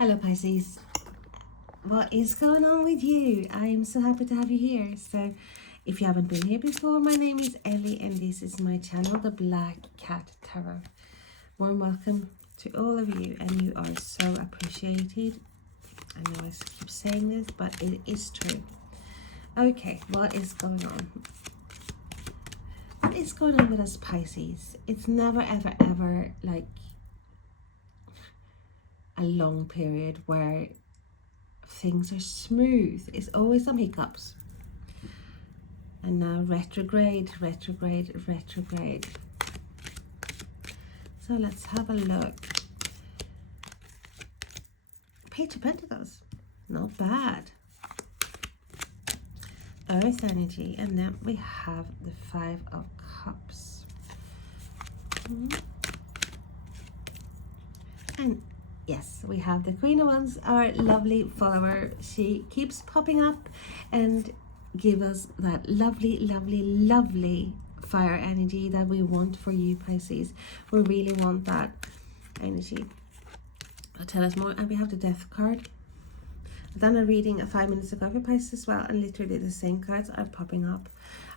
Hello Pisces, what is going on with you? I am so happy to have you here. So if you haven't been here before, my name is Ellie and this is my channel, the Black Cat Tarot. Warm welcome to all of you, and you are so appreciated. I know I keep saying this, but it is true. Okay, what is going on? What is going on with us Pisces? It's never ever like a long period where things are smooth. It's always some hiccups. And now retrograde. So let's have a look. Page of Pentacles, not bad. Earth energy, and then we have the Five of Cups. And yes, we have the Queen of Wands, our lovely follower. She keeps popping up and give us that lovely fire energy that we want for you Pisces. We really want that energy. Tell us more. And we have the Death card. I've done a reading 5 minutes ago for Pisces as well, and literally the same cards are popping up,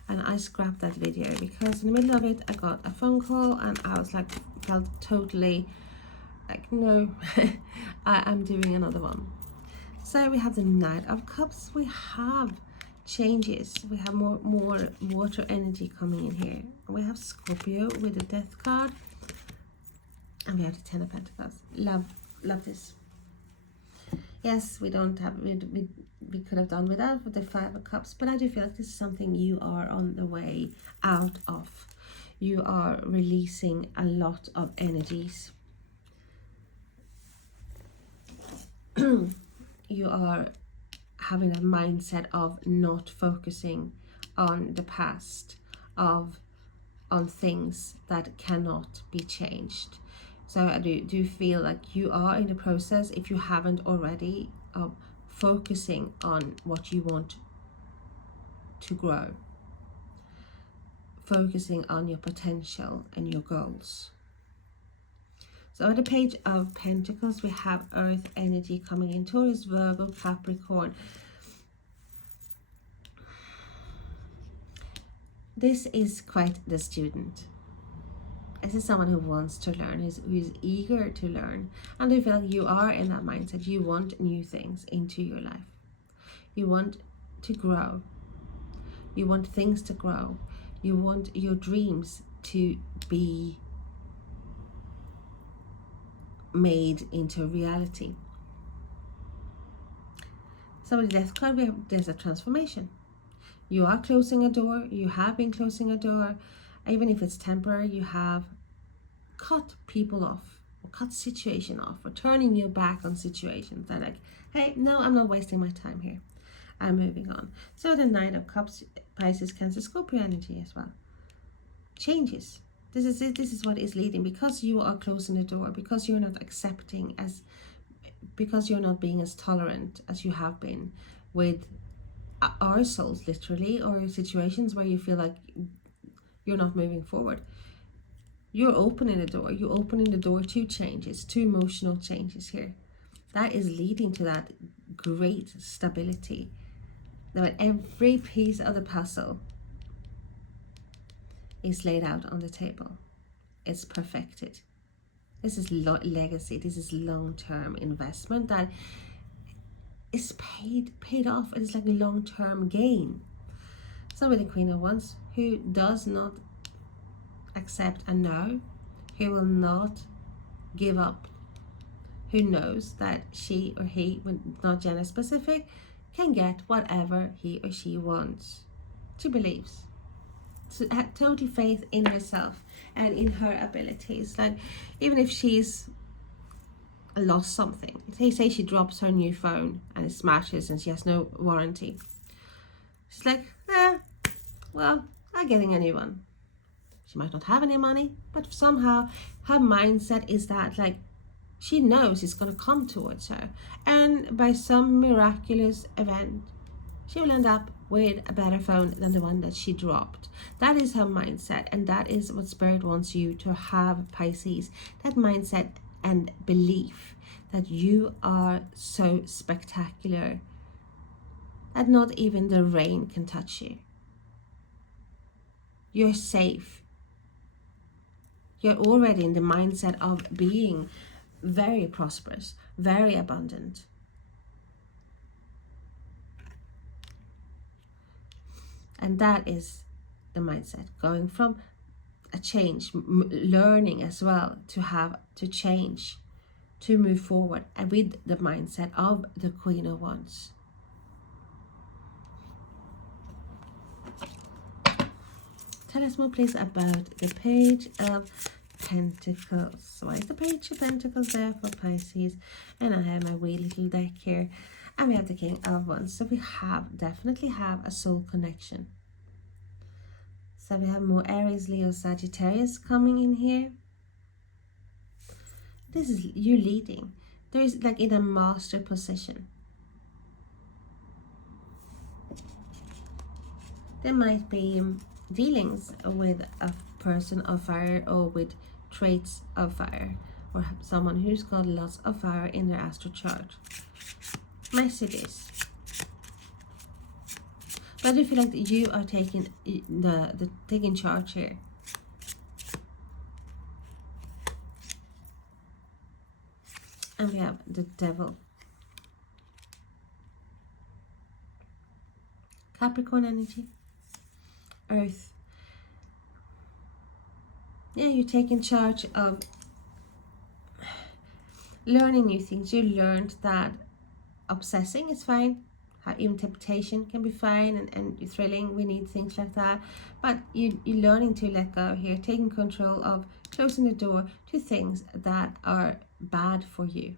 and I scrapped that video because in the middle of it I got a phone call and I was like, felt totally like, no, I'm doing another one. So we have the Knight of Cups. We have changes. We have more water energy coming in here. We have Scorpio with the Death card, and we have the Ten of Pentacles. Love this. Yes, we don't have, we could have done without with the Five of Cups, but I do feel like this is something you are on the way out of. You are releasing a lot of energies. You are having a mindset of not focusing on the past, on things that cannot be changed. So I do feel like you are in the process, if you haven't already, of focusing on what you want to grow, focusing on your potential and your goals. So on the Page of Pentacles, we have Earth energy coming in, Taurus, Virgo, Capricorn. This is quite the student. This is someone who wants to learn, who's eager to learn. And I feel like you are in that mindset. You want new things into your life. You want to grow. You want things to grow. You want your dreams to be made into reality. So with the Death card, there's a transformation. You are closing a door. You have been closing a door. Even if it's temporary, you have cut people off, or cut situation off, or turning your back on situations that like, hey, no, I'm not wasting my time here. I'm moving on. So the Nine of Cups, Pisces, Cancer, Scorpio energy as well. Changes. This is it. This is what is leading, because you are closing the door, because you're not accepting because you're not being as tolerant as you have been with ourselves, literally, or situations where you feel like you're not moving forward. You're opening the door. You're opening the door to changes, to emotional changes here. That is leading to that great stability. That every piece of the puzzle is laid out on the table. It's perfected. This is legacy. This is long-term investment that is paid off. It's like a long-term gain. So with the Queen of Wands, who does not accept a no, who will not give up, who knows that she or he, not gender specific, can get whatever he or she wants. She believes. To have total faith in herself and in her abilities. Like, even if she's lost something, say she drops her new phone and it smashes and she has no warranty, she's like, well, I'm getting a new one. She might not have any money, but somehow her mindset is that, like, she knows it's going to come towards her, and by some miraculous event she will end up with a better phone than the one that she dropped. That is her mindset, and that is what Spirit wants you to have, Pisces. That mindset and belief that you are so spectacular that not even the rain can touch you. You're safe. You're already in the mindset of being very prosperous, very abundant. And that is the mindset, going from a change, learning as well to change, to move forward, and with the mindset of the Queen of Wands. Tell us more, please, about the Page of Pentacles. Why is the Page of Pentacles there for Pisces? And I have my wee little deck here, and we have the King of Wands. So we definitely have a soul connection. So we have more Aries, Leo, Sagittarius coming in here. This is you leading. There is like in a master position. There might be dealings with a person of fire or with traits of fire, or someone who's got lots of fire in their astral chart. Messages. But I feel like you are taking taking charge here. And we have the Devil. Capricorn energy. Earth. Yeah, you're taking charge of learning new things. You learned that obsessing is fine. Even temptation can be fine and thrilling. We need things like that. But you're learning to let go here, taking control of closing the door to things that are bad for you.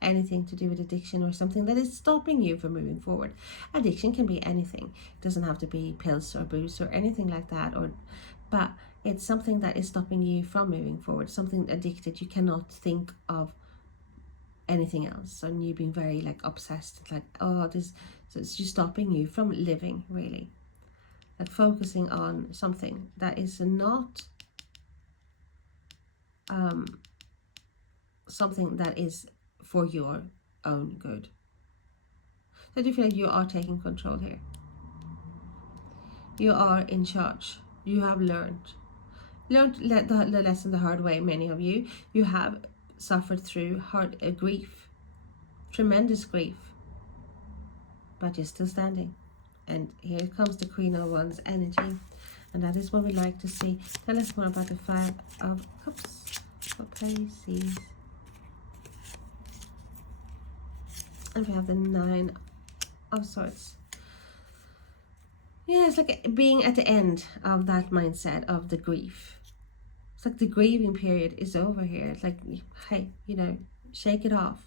Anything to do with addiction or something that is stopping you from moving forward. Addiction can be anything. It doesn't have to be pills or booze or anything like that. But it's something that is stopping you from moving forward. Something addicted. You cannot think of anything else. And you being very like obsessed. Like, oh, this. So it's just stopping you from living, really. Like focusing on something that is not something that is for your own good. So I do feel like you are taking control here. You are in charge. You have learned the lesson the hard way. Many of you have suffered through hard grief, tremendous grief, but you're still standing. And here comes the Queen of Wands energy, and that is what we like to see. Tell us more about the Five of Cups for Pisces. And we have the Nine of Swords. Yeah, it's like being at the end of that mindset of the grief. It's like the grieving period is over here. It's like, hey, shake it off.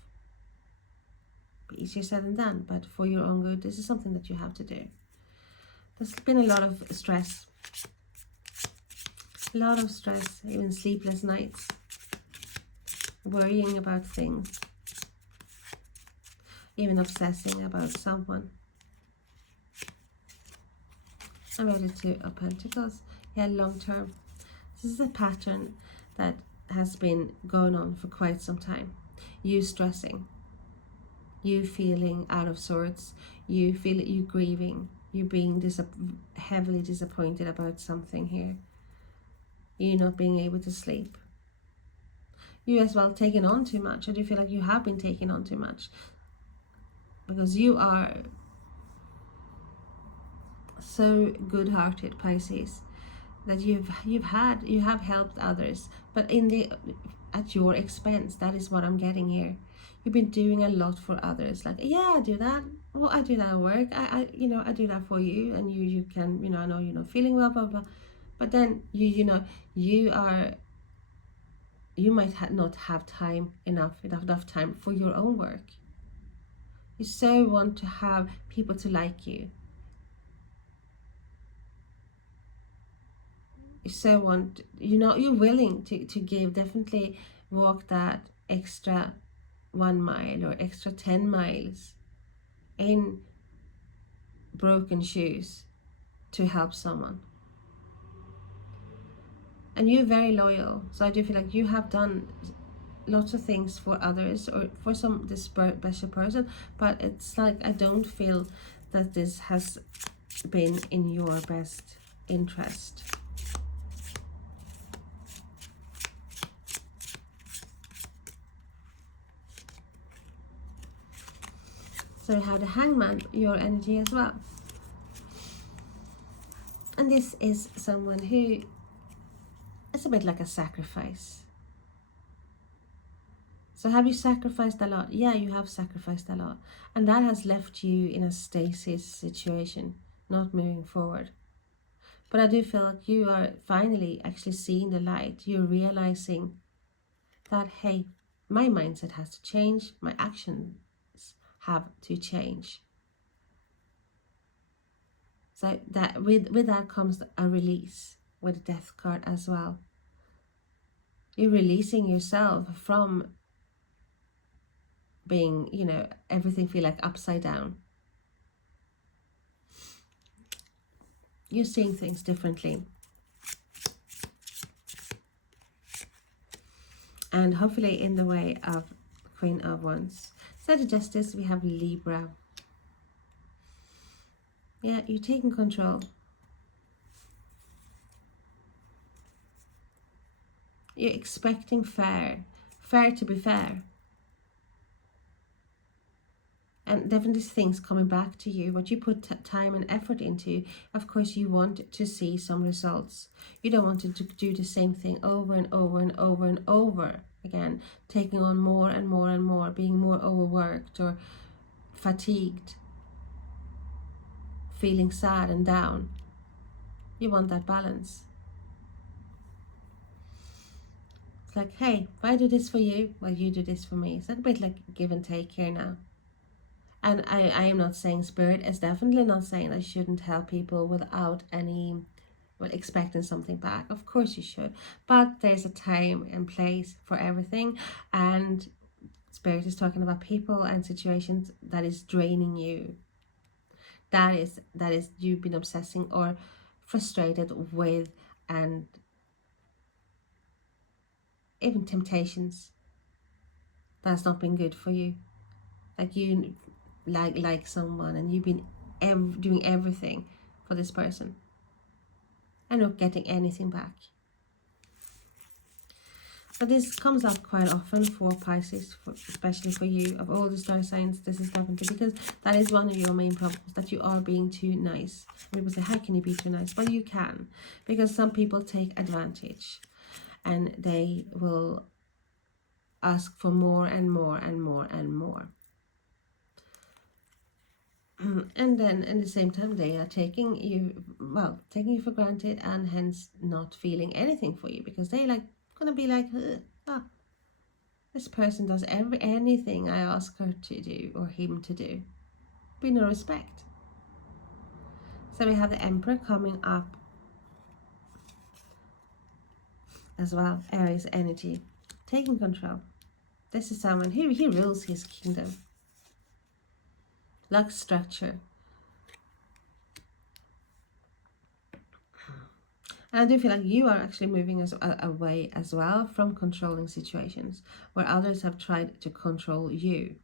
Easier said than done, but for your own good, this is something that you have to do. There's been a lot of stress. A lot of stress, even sleepless nights. Worrying about things. Even obsessing about someone. I'm ready to of Pentacles. Yeah, long term. This is a pattern that has been going on for quite some time. You stressing. You feeling out of sorts. You feel you grieving. You being heavily disappointed about something here. You not being able to sleep. You as well taking on too much. I do feel like you have been taking on too much. Because you are so good-hearted, Pisces, that you have helped others, but at your expense. That is what I'm getting here. You've been doing a lot for others. Like, yeah, I do that. Well, I do that at work. I do that for you, and you can, I know you're not feeling well, blah blah. But then you might not have enough time for your own work. You so want to have people to like you. You so want, you're willing to give, definitely walk that extra 1 mile or extra 10 miles in broken shoes to help someone. And you're very loyal. So I do feel like you have done lots of things for others or for this special person, but it's like I don't feel that this has been in your best interest. So you have the Hangman, your energy as well. And this is someone who is a bit like a sacrifice. So have you sacrificed a lot? Yeah, you have sacrificed a lot. And that has left you in a stasis situation, not moving forward. But I do feel like you are finally actually seeing the light. You're realizing that, hey, my mindset has to change. My actions have to change. So that with that comes a release with the Death card as well. You're releasing yourself from being, you know, everything feel like upside down. You're seeing things differently. And hopefully in the way of Queen of Wands. So the Justice, we have Libra. Yeah, you're taking control. You're expecting fair to be fair. And definitely things coming back to you. What you put time and effort into, of course you want to see some results. You don't want to do the same thing over and over and over and over again, taking on more and more and more, being more overworked or fatigued, feeling sad and down. You want that balance. It's like, hey, if I do this for you, well, you do this for me. It's a bit like give and take here now. And I am not saying Spirit is definitely not saying I shouldn't help people without any, well, expecting something back. Of course you should. But there's a time and place for everything. And Spirit is talking about people and situations that is draining you. That is you've been obsessing or frustrated with, and even temptations that's not been good for you. Like you like someone and you've been doing everything for this person and not getting anything back. But this comes up quite often for Pisces, especially for you. Of all the star signs, this is definitely because that is one of your main problems, that you are being too nice. People say, how can you be too nice? Well, you can, because some people take advantage and they will ask for more and more and more and more. And then at the same time they are taking you for granted, and hence not feeling anything for you, because they like gonna be like, this person does anything I ask her to do or him to do. Be no respect. So we have the Emperor coming up as well. Aries energy, taking control. This is someone who he rules his kingdom. Like structure. And I do feel like you are actually moving away as well from controlling situations where others have tried to control you.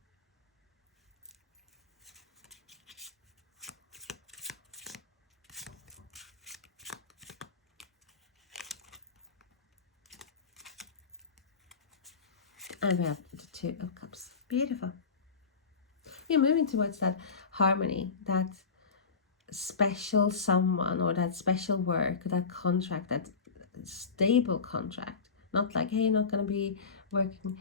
And we have the Two of Cups. Beautiful. You're moving towards that harmony, that special someone, or that special work, that contract, that stable contract. Not like, hey, you're not going to be working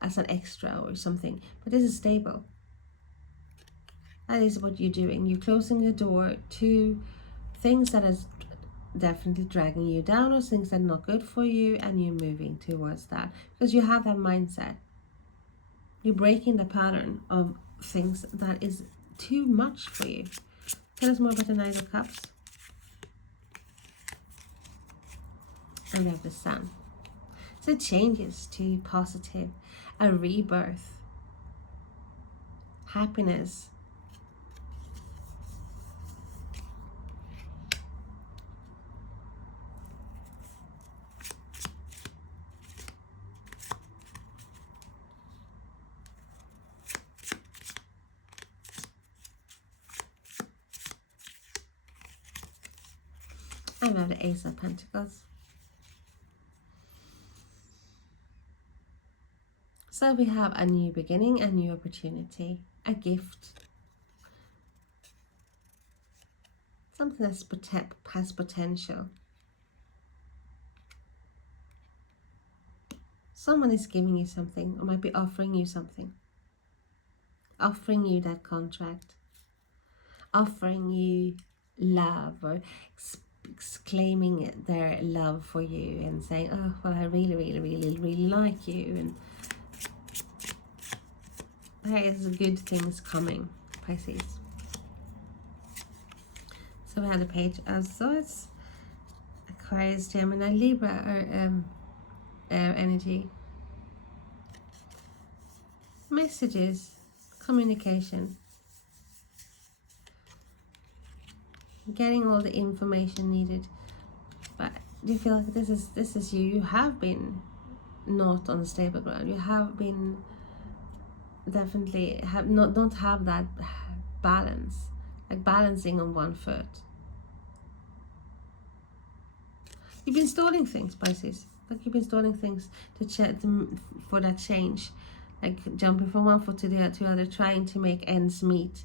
as an extra or something, but this is stable. That is what you're doing. You're closing the door to things that is definitely dragging you down, or things that are not good for you, and you're moving towards that because you have that mindset. You're breaking the pattern of things that is too much for you. Tell us more about the Knight of Cups. And we have the Sun. So changes to positive, a rebirth, happiness. And we have the Ace of Pentacles. So we have a new beginning, a new opportunity, a gift. Something that has potential. Someone is giving you something, or might be offering you something. Offering you that contract. Offering you love, or claiming their love for you and saying, oh, well, I really, really, really, really like you. And there is good things coming, Pisces. So we have the Page of Swords, Aquarius, Gemini, Libra, or energy. Messages, communication. Getting all the information needed. But do you feel like this is you? You have been not on the stable ground. You have been definitely don't have that balance, like balancing on one foot. You've been stalling things, Pisces. Like you've been stalling things for that change, like jumping from one foot to the other, trying to make ends meet,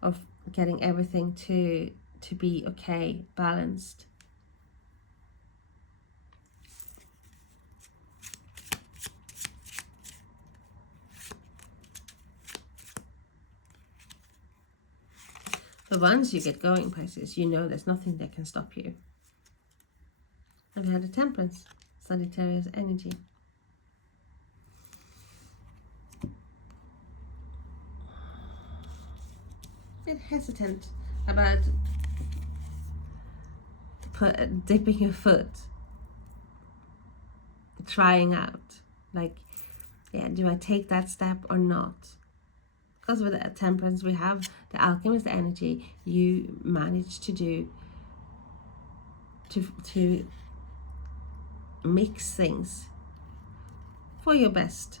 of getting everything to be okay, balanced. But once you get going, Pisces, you know there's nothing that can stop you. And we had the Temperance, Sagittarius energy. A bit hesitant about dipping your foot, trying out, like, yeah, do I take that step or not? Because with the Temperance, we have the Alchemist energy. You manage to do to mix things for your best.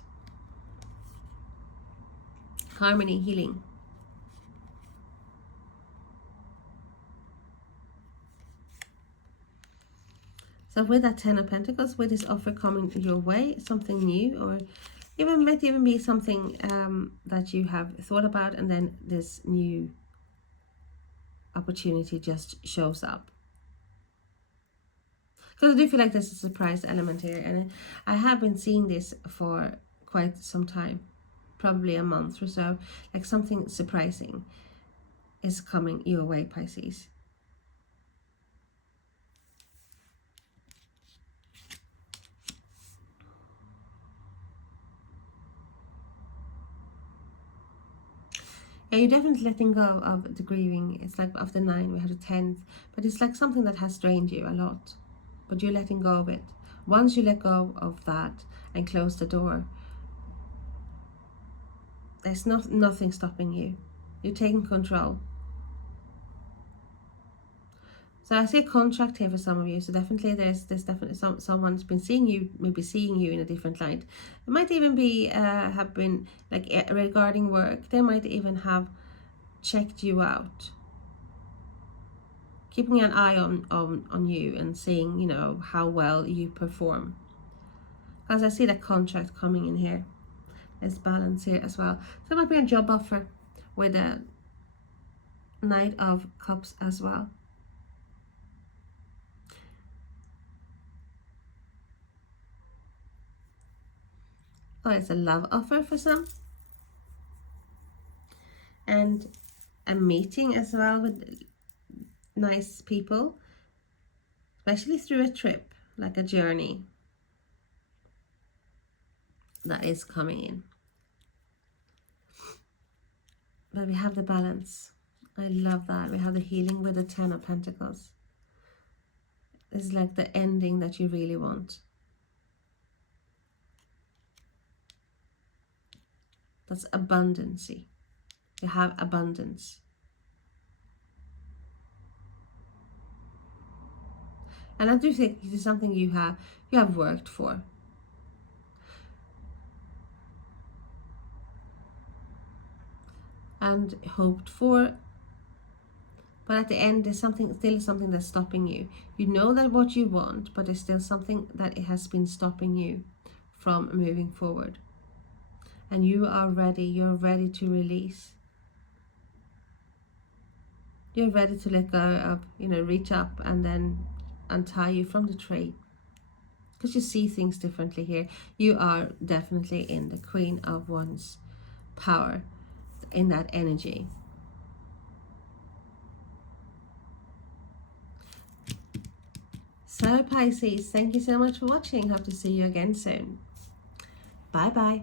Harmony, healing. So with that Ten of Pentacles, with this offer coming your way, something new, or might even be something that you have thought about, and then this new opportunity just shows up. Because I do feel like there's a surprise element here, and I have been seeing this for quite some time, probably a month or so, like something surprising is coming your way, Pisces. Yeah, you're definitely letting go of the grieving. It's like of the 9, we have the 10th, but it's like something that has strained you a lot, but you're letting go of it. Once you let go of that and close the door, there's nothing stopping you. You're taking control. So I see a contract here for some of you. So definitely there's definitely someone's been seeing you, maybe seeing you in a different light. It might even be have been like regarding work. They might even have checked you out, keeping an eye on you and seeing, you know, how well you perform. Because I see that contract coming in here. There's balance here as well. So it might be a job offer with a Knight of Cups as well. Oh, it's a love offer for some. And a meeting as well with nice people, especially through a trip, like a journey that is coming in. But we have the balance. I love that. We have the healing with the 10 of Pentacles. This is like the ending that you really want. That's abundancy. You have abundance. And I do think this is something you have worked for. And hoped for. But at the end, there's still something that's stopping you. You know that what you want, but there's still something that it has been stopping you from moving forward. And you are ready. You're ready to release. You're ready to let go of, reach up and then untie you from the tree. Because you see things differently here. You are definitely in the Queen of Wands power, in that energy. So Pisces, thank you so much for watching. Hope to see you again soon. Bye bye.